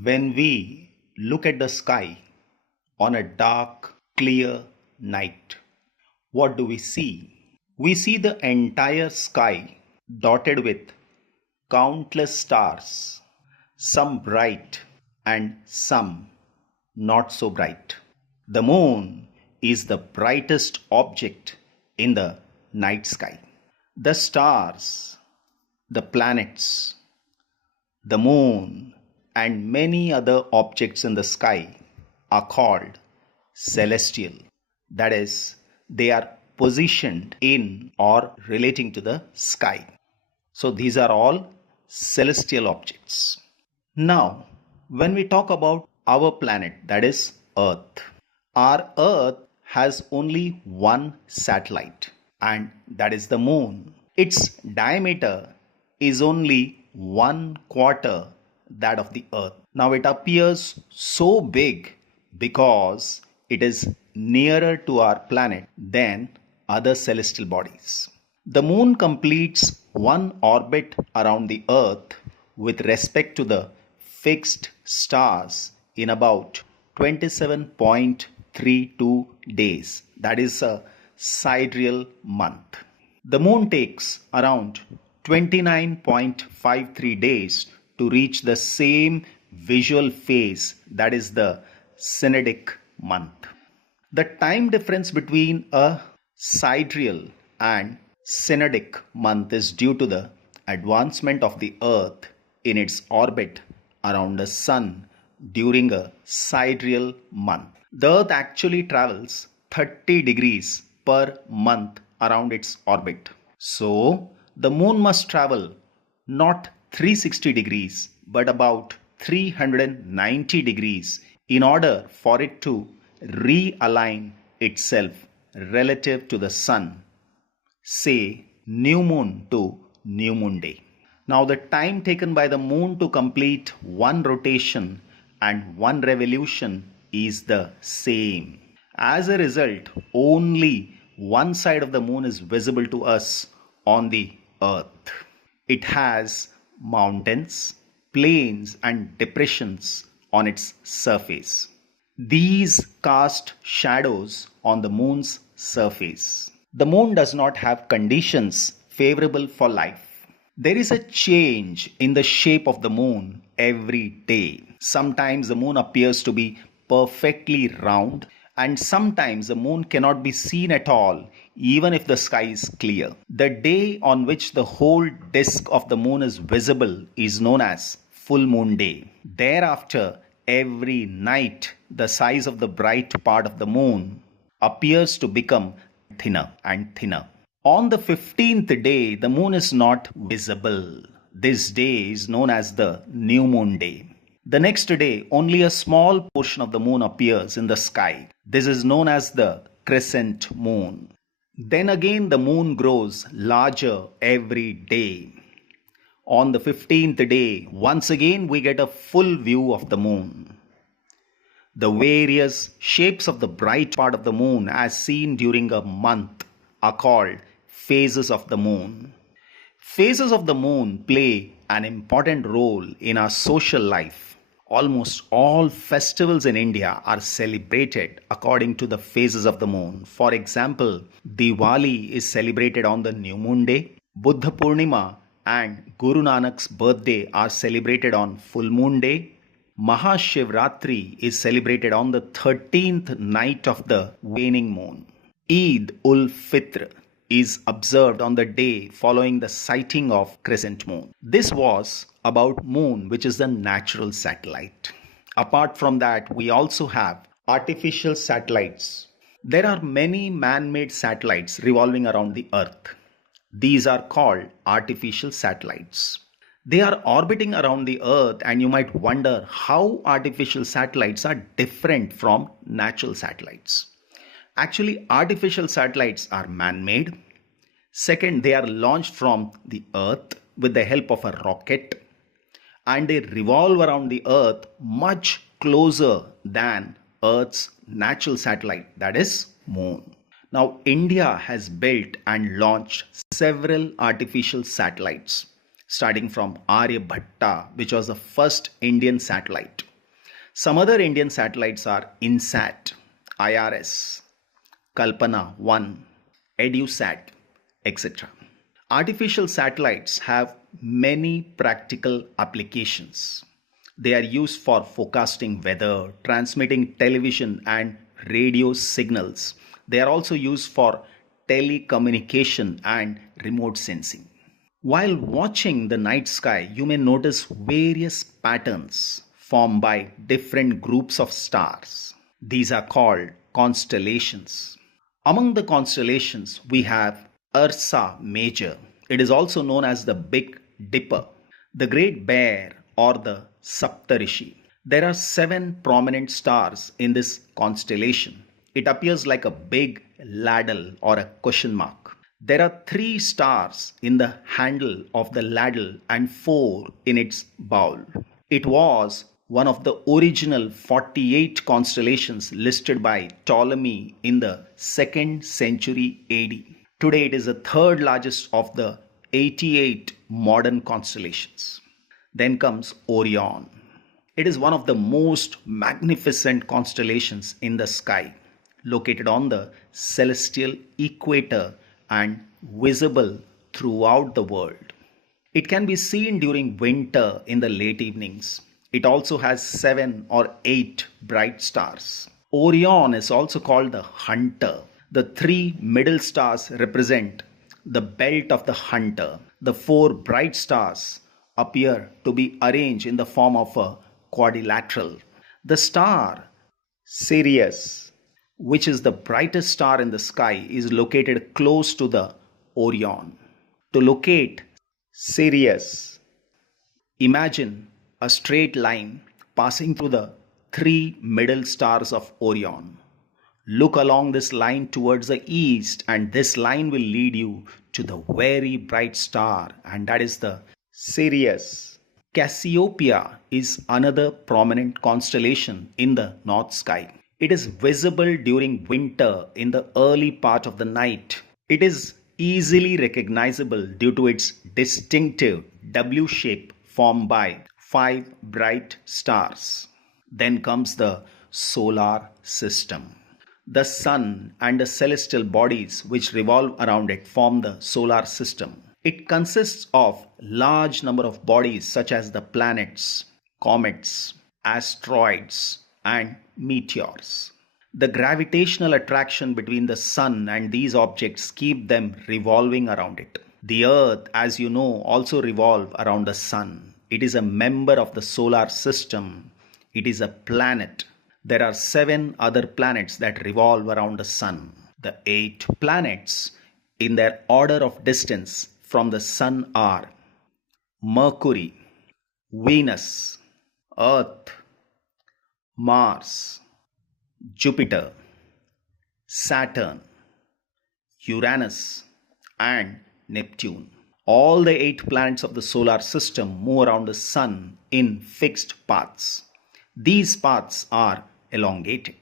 When we look at the sky on a dark, clear night, what do we see? We see the entire sky dotted with countless stars, some bright and some not so bright. The moon is the brightest object in the night sky. The stars, the planets, the moon, and many other objects in the sky are called celestial. That is, they are positioned in or relating to the sky. So these are all celestial objects. Now, when we talk about our planet, that is Earth, our Earth has only one satellite, and that is the moon. Its diameter is only 1/4 that of the Earth. Now it appears so big because it is nearer to our planet than other celestial bodies. The moon completes one orbit around the Earth with respect to the fixed stars in about 27.32 days. That is a sidereal month. The moon takes around 29.53 days to reach the same visual phase, that is the synodic month. The time difference between a sidereal and synodic month is due to the advancement of the Earth in its orbit around the Sun during a sidereal month. The Earth actually travels 30 degrees per month around its orbit. So, the moon must travel not 360 degrees but about 390 degrees in order for it to realign itself relative to the sun, say new moon to new moon day. Now, the time taken by the moon to complete one rotation and one revolution is the same. As a result, only one side of the moon is visible to us on the Earth. It has mountains, plains, and depressions on its surface. These cast shadows on the moon's surface. The moon does not have conditions favorable for life. There is a change in the shape of the moon every day. Sometimes the moon appears to be perfectly round, and sometimes the moon cannot be seen at all, even if the sky is clear. The day on which the whole disk of the moon is visible is known as full moon day. Thereafter, every night, the size of the bright part of the moon appears to become thinner and thinner. On the 15th day, the moon is not visible. This day is known as the new moon day. The next day, only a small portion of the moon appears in the sky. This is known as the crescent moon. Then again, the moon grows larger every day. On the 15th day, once again we get a full view of the moon. The various shapes of the bright part of the moon as seen during a month are called phases of the moon. Phases of the moon play an important role in our social life. Almost all festivals in India are celebrated according to the phases of the moon. For example, Diwali is celebrated on the new moon day. Buddha Purnima and Guru Nanak's birthday are celebrated on full moon day. Mahashivratri is celebrated on the 13th night of the waning moon. Eid ul Fitr is observed on the day following the sighting of crescent moon. This was about moon, which is the natural satellite. Apart from that, we also have artificial satellites. There are many man-made satellites revolving around the Earth. These are called artificial satellites. They are orbiting around the Earth, and you might wonder how artificial satellites are different from natural satellites. Actually, artificial satellites are man-made. Second, they are launched from the Earth with the help of a rocket, and they revolve around the Earth much closer than Earth's natural satellite, that is, Moon. Now, India has built and launched several artificial satellites. starting from Aryabhatta, which was the first Indian satellite. Some other Indian satellites are INSAT, IRS, Kalpana 1, EduSat, etc. Artificial satellites have many practical applications. They are used for forecasting weather, transmitting television and radio signals. They are also used for telecommunication and remote sensing. While watching the night sky, you may notice various patterns formed by different groups of stars. These are called constellations. Among the constellations, we have Ursa Major. It is also known as the Big Dipper, the Great Bear, or the Saptarishi. There are 7 prominent stars in this constellation. It appears like a big ladle or a question mark. There are 3 stars in the handle of the ladle and 4 in its bowl. It was one of the original 48 constellations listed by Ptolemy in the 2nd century AD. Today it is the third largest of the 88 modern constellations. Then comes Orion. It is one of the most magnificent constellations in the sky, located on the celestial equator and visible throughout the world. It can be seen during winter in the late evenings. It also has 7 or 8 bright stars. Orion is also called the Hunter. The 3 middle stars represent the belt of the hunter. The 4 bright stars appear to be arranged in the form of a quadrilateral. The star Sirius, which is the brightest star in the sky, is located close to the Orion. To locate Sirius, imagine a straight line passing through the 3 middle stars of Orion. Look along this line towards the east, and this line will lead you to the very bright star, and that is the Sirius. Cassiopeia is another prominent constellation in the north sky. It is visible during winter in the early part of the night. It is easily recognizable due to its distinctive W shape formed by 5 bright stars. Then comes the solar system. The sun and the celestial bodies which revolve around it form the solar system. It consists of large number of bodies such as the planets, comets, asteroids, and meteors. The gravitational attraction between the sun and these objects keep them revolving around it. The earth, as you know, also revolves around the sun. It is a member of the solar system. It is a planet. There are 7 other planets that revolve around the sun. The 8 planets in their order of distance from the sun are Mercury, Venus, Earth, Mars, Jupiter, Saturn, Uranus, and Neptune. All the 8 planets of the solar system move around the sun in fixed paths. These paths are elongated.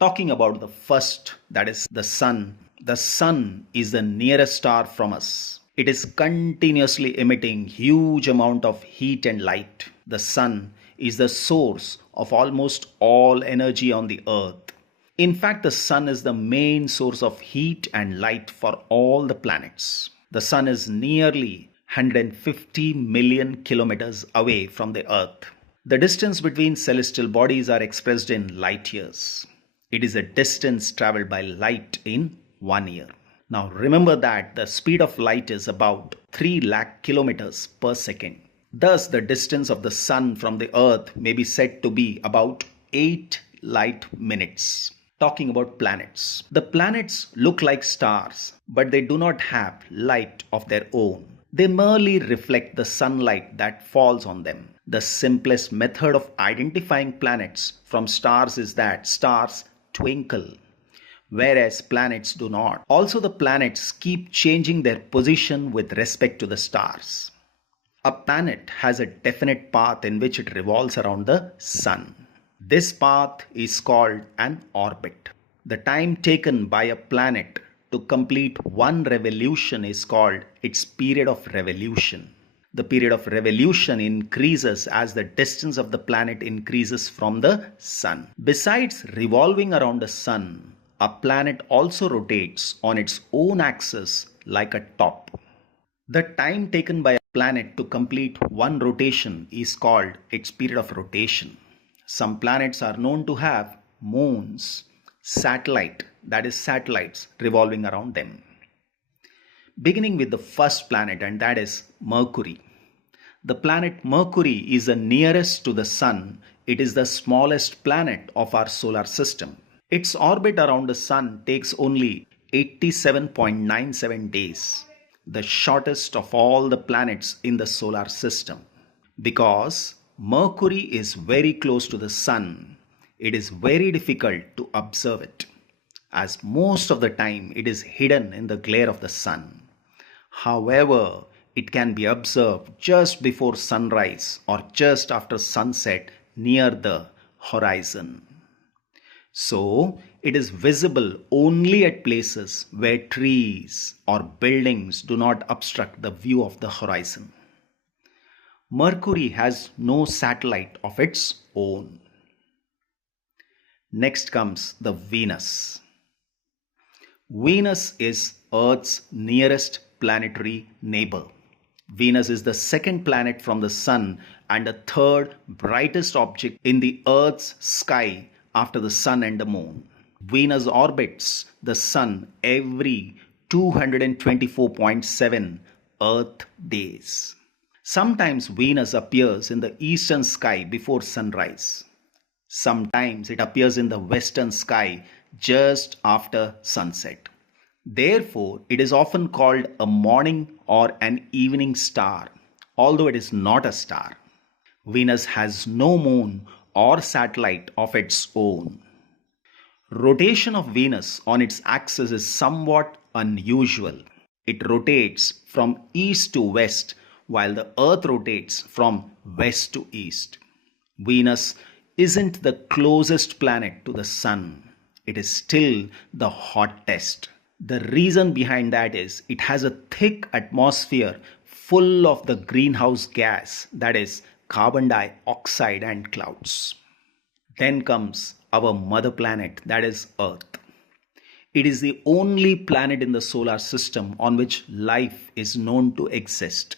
Talking about the first, that is the sun. The sun is the nearest star from us. It is continuously emitting huge amount of heat and light. The sun is the source of almost all energy on the earth. In fact, the sun is the main source of heat and light for all the planets. The sun is nearly 150 million kilometers away from the earth. The distance between celestial bodies are expressed in light years. It is a distance traveled by light in 1 year. Now remember that the speed of light is about 3 lakh kilometers per second. Thus, the distance of the sun from the earth may be said to be about 8 light minutes. Talking about planets. The planets look like stars, but they do not have light of their own. They merely reflect the sunlight that falls on them. The simplest method of identifying planets from stars is that stars twinkle, whereas planets do not. Also, the planets keep changing their position with respect to the stars. A planet has a definite path in which it revolves around the sun. This path is called an orbit. The time taken by a planet to complete one revolution is called its period of revolution. The period of revolution increases as the distance of the planet increases from the sun. Besides revolving around the sun, a planet also rotates on its own axis like a top. The time taken by a planet to complete one rotation is called its period of rotation. Some planets are known to have moons, satellites revolving around them. Beginning with the first planet, and that is Mercury. The planet Mercury is the nearest to the Sun. It is the smallest planet of our solar system. Its orbit around the Sun takes only 87.97 days, the shortest of all the planets in the solar system. Because Mercury is very close to the Sun, it is very difficult to observe it, as most of the time it is hidden in the glare of the Sun. However, it can be observed just before sunrise or just after sunset near the horizon. So, it is visible only at places where trees or buildings do not obstruct the view of the horizon. Mercury has no satellite of its own. Next comes the Venus. Venus is Earth's nearest planetary neighbor. Venus is the second planet from the Sun and the third brightest object in the Earth's sky after the Sun and the Moon. Venus orbits the Sun every 224.7 Earth days. Sometimes Venus appears in the eastern sky before sunrise. Sometimes it appears in the western sky just after sunset. Therefore, it is often called a morning or an evening star, although it is not a star. Venus has no moon or satellite of its own. Rotation of Venus on its axis is somewhat unusual. It rotates from east to west, while the Earth rotates from west to east. Venus isn't the closest planet to the Sun. It is still the hottest. The reason behind that is it has a thick atmosphere full of the greenhouse gas, that is carbon dioxide and clouds. Then comes our mother planet, that is Earth. It is the only planet in the solar system on which life is known to exist.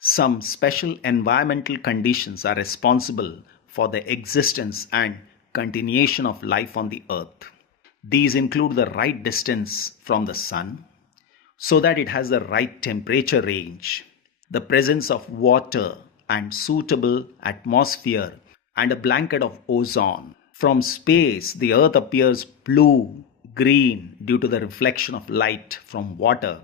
Some special environmental conditions are responsible for the existence and continuation of life on the Earth. These include the right distance from the Sun, so that it has the right temperature range, the presence of water and suitable atmosphere, and a blanket of ozone. From space, the Earth appears blue, green due to the reflection of light from water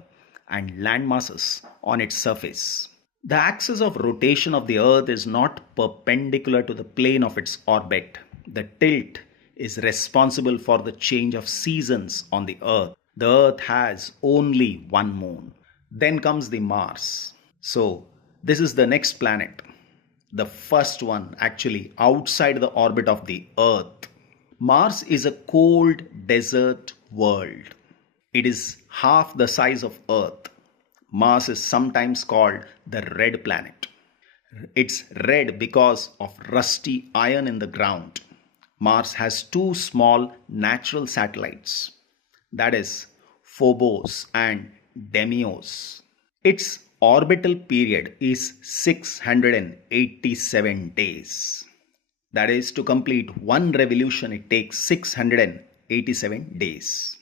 and land masses on its surface. The axis of rotation of the Earth is not perpendicular to the plane of its orbit. The tilt is responsible for the change of seasons on the Earth. The Earth has only one moon. Then comes the Mars. So, this is the next planet. The first one actually outside the orbit of the Earth. Mars is a cold desert world. It is half the size of Earth. Mars is sometimes called the red planet. It's red because of rusty iron in the ground. Mars has two small natural satellites, that is Phobos and Deimos. Its orbital period is 687 days. That is, to complete one revolution, it takes 687 days.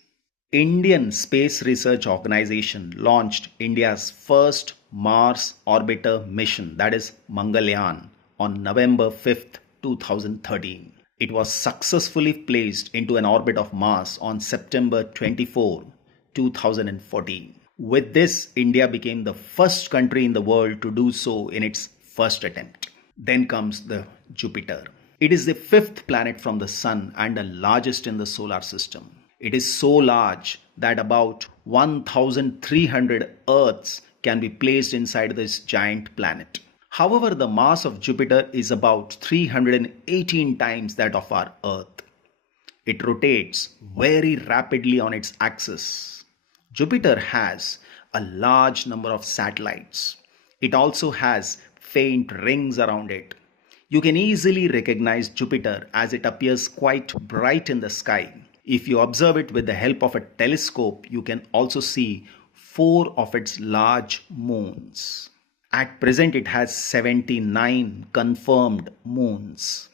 Indian Space Research Organization launched India's first Mars orbiter mission, that is Mangalyaan, on November 5th, 2013. It was successfully placed into an orbit of Mars on September 24, 2014. With this, India became the first country in the world to do so in its first attempt. Then comes the Jupiter. It is the fifth planet from the Sun and the largest in the solar system. It is so large that about 1,300 Earths can be placed inside this giant planet. However, the mass of Jupiter is about 318 times that of our Earth. It rotates very rapidly on its axis. Jupiter has a large number of satellites. It also has faint rings around it. You can easily recognize Jupiter as it appears quite bright in the sky. If you observe it with the help of a telescope, you can also see four of its large moons. At present, it has 79 confirmed moons.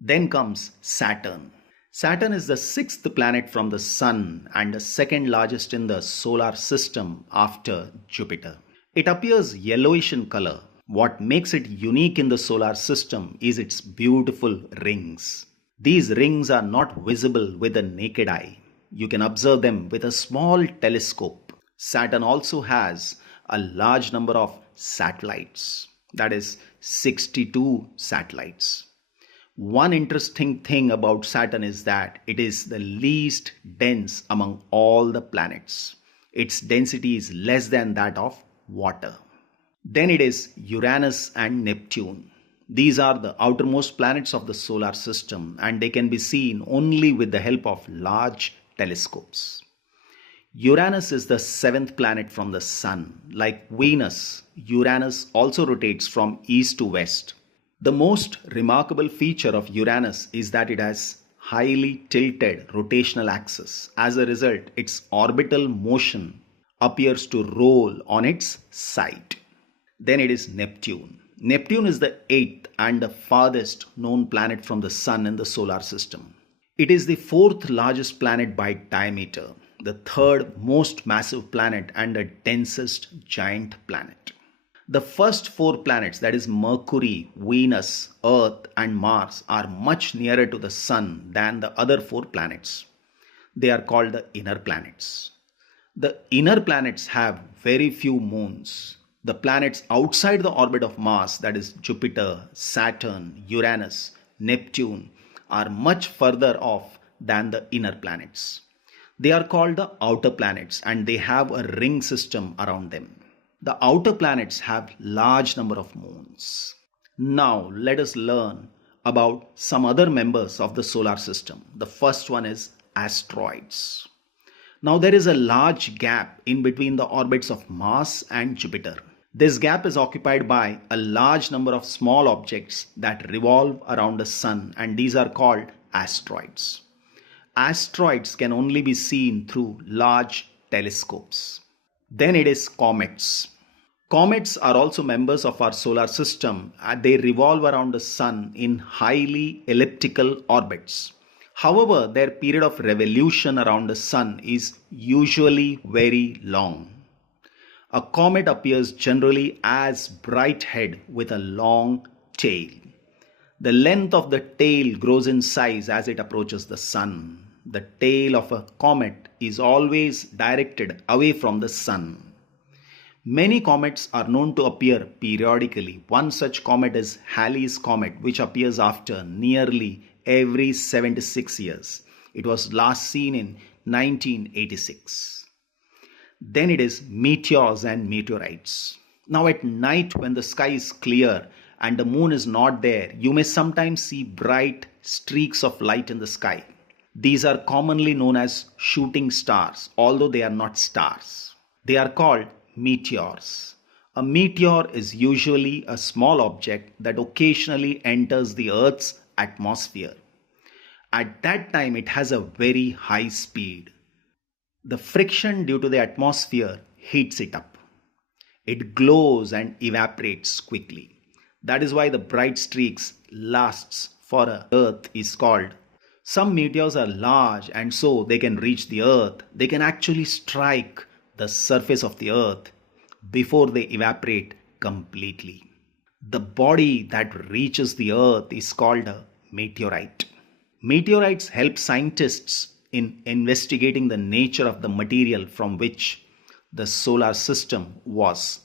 Then comes Saturn. Saturn is the sixth planet from the Sun and the second largest in the solar system after Jupiter. It appears yellowish in color. What makes it unique in the solar system is its beautiful rings. These rings are not visible with the naked eye. You can observe them with a small telescope. Saturn also has a large number of satellites, that is 62 satellites. One interesting thing about Saturn is that it is the least dense among all the planets. Its density is less than that of water. Then it is Uranus and Neptune. These are the outermost planets of the solar system and they can be seen only with the help of large telescopes. Uranus is the seventh planet from the Sun. Like Venus, Uranus also rotates from east to west. The most remarkable feature of Uranus is that it has highly tilted rotational axis. As a result, its orbital motion appears to roll on its side. Then it is Neptune. Neptune is the eighth and the farthest known planet from the Sun in the solar system. It is the fourth largest planet by diameter, the third most massive planet and the densest giant planet. The first four planets, that is Mercury, Venus, Earth and Mars, are much nearer to the Sun than the other four planets. They are called the inner planets. The inner planets have very few moons. The planets outside the orbit of Mars, that is Jupiter, Saturn, Uranus, Neptune, are much further off than the inner planets. They are called the outer planets and they have a ring system around them. The outer planets have large number of moons. Now let us learn about some other members of the solar system. The first one is asteroids. Now there is a large gap in between the orbits of Mars and Jupiter. This gap is occupied by a large number of small objects that revolve around the Sun and these are called asteroids. Asteroids can only be seen through large telescopes. Then it is comets. Comets are also members of our solar system and they revolve around the Sun in highly elliptical orbits. However, their period of revolution around the Sun is usually very long. A comet appears generally as bright head with a long tail. The length of the tail grows in size as it approaches the Sun. The tail of a comet is always directed away from the Sun. Many comets are known to appear periodically. One such comet is Halley's Comet, which appears after nearly every 76 years. It was last seen in 1986. Then it is meteors and meteorites. Now at night when the sky is clear and the moon is not there, you may sometimes see bright streaks of light in the sky. These are commonly known as shooting stars, although they are not stars. They are called meteors. A meteor is usually a small object that occasionally enters the Earth's atmosphere. At that time, it has a very high speed. The friction due to the atmosphere heats it up. It glows and evaporates quickly. That is why the bright streaks lasts for Earth is called. Some meteors are large and so they can reach the Earth. They can actually strike the surface of the Earth before they evaporate completely. The body that reaches the Earth is called a meteorite. Meteorites help scientists in investigating the nature of the material from which the solar system was